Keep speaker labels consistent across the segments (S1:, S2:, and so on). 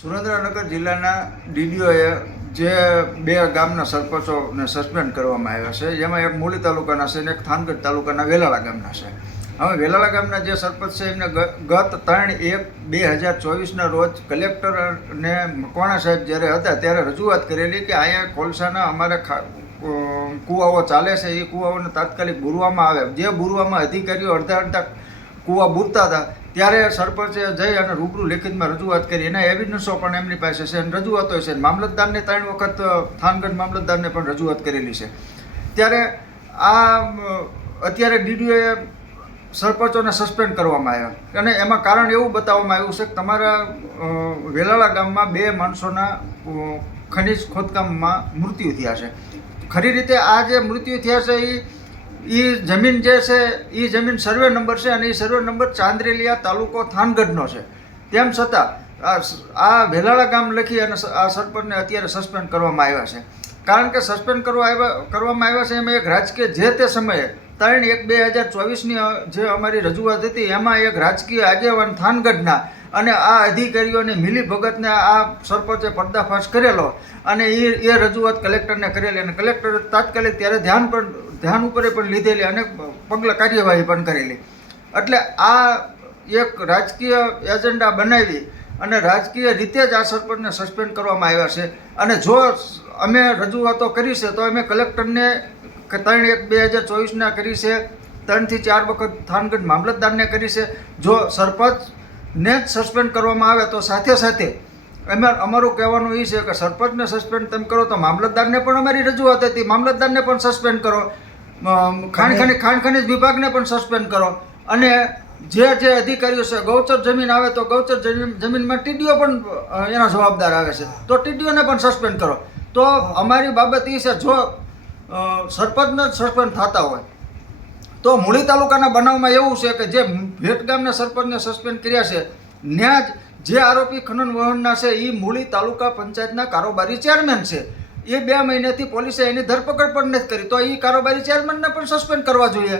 S1: સુરેન્દ્રનગર જિલ્લાના ડીડીઓએ જે બે ગામના સરપંચોને સસ્પેન્ડ કરવામાં આવ્યા છે, જેમાં એક મૂળી તાલુકાના છે અને એક થાનગઢ તાલુકાના વેલાળા ગામના છે. હવે વેલાળા ગામના જે સરપંચ છે, એમને ગત ત્રણ એક બે હજાર ચોવીસના રોજ કલેક્ટર અને મકવાણા સાહેબ જ્યારે હતા, ત્યારે રજૂઆત કરેલી કે અહીંયા કોલસાના અમારે કૂવાઓ ચાલે છે, એ કૂવાઓને તાત્કાલિક બુરવામાં આવે. જે બુરવામાં અધિકારીઓ અડધા અડધા કૂવા બુરતા હતા. ત્યારે સરપંચે જઈ અને રૂબરૂ લેખિતમાં રજૂઆત કરી. એના એવિડન્સો પણ એમની પાસે છે અને રજૂઆતો છે. મામલતદારને ત્રણ વખત થાનગઢ મામલતદારને પણ રજૂઆત કરેલી છે. ત્યારે આ અત્યારે ડીડીઓએ સરપંચોને સસ્પેન્ડ કરવામાં આવ્યા. અને એમાં કારણ એવું બતાવવામાં આવ્યું છે કે તમારા વેલાળા ગામમાં બે માણસોના ખનિજ ખોદકામમાં મૃત્યુ થયા છે. ખરી રીતે આ જે મૃત્યુ થયા છે એ એ જમીન જે છે એ જમીન સર્વે નંબર છે અને એ સર્વે નંબર ચાંદરેલિયા તાલુકો થાનગઢનો છે. તેમ છતાં, આ વેલાળા ગામ લખી અને આ સરપંચને અત્યારે સસ્પેન્ડ કરવામાં આવ્યા છે. કારણ કે સસ્પેન્ડ કરવા આવ્યા, કરવામાં આવ્યા છે એમાં એક રાજકીય જે તે સમયે ત્રણ એક બે હજાર ચોવીસની જે અમારી રજૂઆત હતી, એમાં એક રાજકીય આગેવાન થાનગઢના અને આ અધિકારીઓની મિલી ભગતને આ સરપંચે પર્દાફાશ કરેલો અને એ એ રજૂઆત કલેક્ટરને કરેલી અને કલેક્ટરે તાત્કાલિક ત્યારે ધ્યાન પણ ધ્યાન ઉપર પણ લીધેલી અને પગલાં કાર્યવાહી પણ કરેલી. એટલે આ એક રાજકીય એજન્ડા બનાવી અને રાજકીય રીતે જ આ સરપંચને સસ્પેન્ડ કરવામાં આવ્યા છે. અને જો અમે રજૂઆતો કરી છે, તો અમે કલેક્ટરને ત્રણ એક બે હજાર ચોવીસના કરી છે. ત્રણથી ચાર વખત થાનગઢ મામલતદારને કરી છે. જો સરપંચને જ સસ્પેન્ડ કરવામાં આવે તો સાથે સાથે અમે અમારું કહેવાનું એ છે કે સરપંચને સસ્પેન્ડ તમે કરો તો મામલતદારને પણ અમારી રજૂઆત હતી. મામલતદારને પણ સસ્પેન્ડ કરો. ખાણ ખનિજ ખાણ ખનિજ વિભાગને પણ સસ્પેન્ડ કરો. અને જે જે અધિકારીઓ છે, ગૌચર જમીન આવે તો ગૌચર જમીન, જમીનમાં ટીડીઓ પણ એના જવાબદાર આવે છે. તો ટીડીઓને પણ સસ્પેન્ડ કરો. તો અમારી બાબત એ છે, જો સરપંચને જ સસ્પેન્ડ થતા હોય. તો મૂળી તાલુકાના બનાવમાં એવું છે કે જે ભેટ ગામના સરપંચને સસ્પેન્ડ કર્યા છે, ત્યાં જ જે આરોપી ખનન વહનના છે એ મૂળી તાલુકા પંચાયતના કારોબારી ચેરમેન છે. એ બે મહિનાથી પોલીસે એની ધરપકડ પણ નથી કરી, તો એ કારોબારી ચેરમેનને પણ સસ્પેન્ડ કરવા જોઈએ.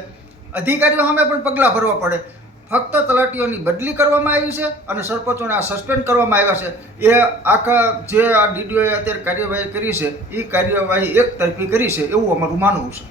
S1: અધિકારીઓ સામે પણ પગલાં ભરવા પડે. ફક્ત તલાટીઓની બદલી કરવામાં આવી છે અને સરપંચોને આ સસ્પેન્ડ કરવામાં આવ્યા છે. એ આખા જે આ ડીડીઓએ અત્યારે કાર્યવાહી કરી છે એ કાર્યવાહી એક તરફી કરી છે, એવું અમારું માનવું છે.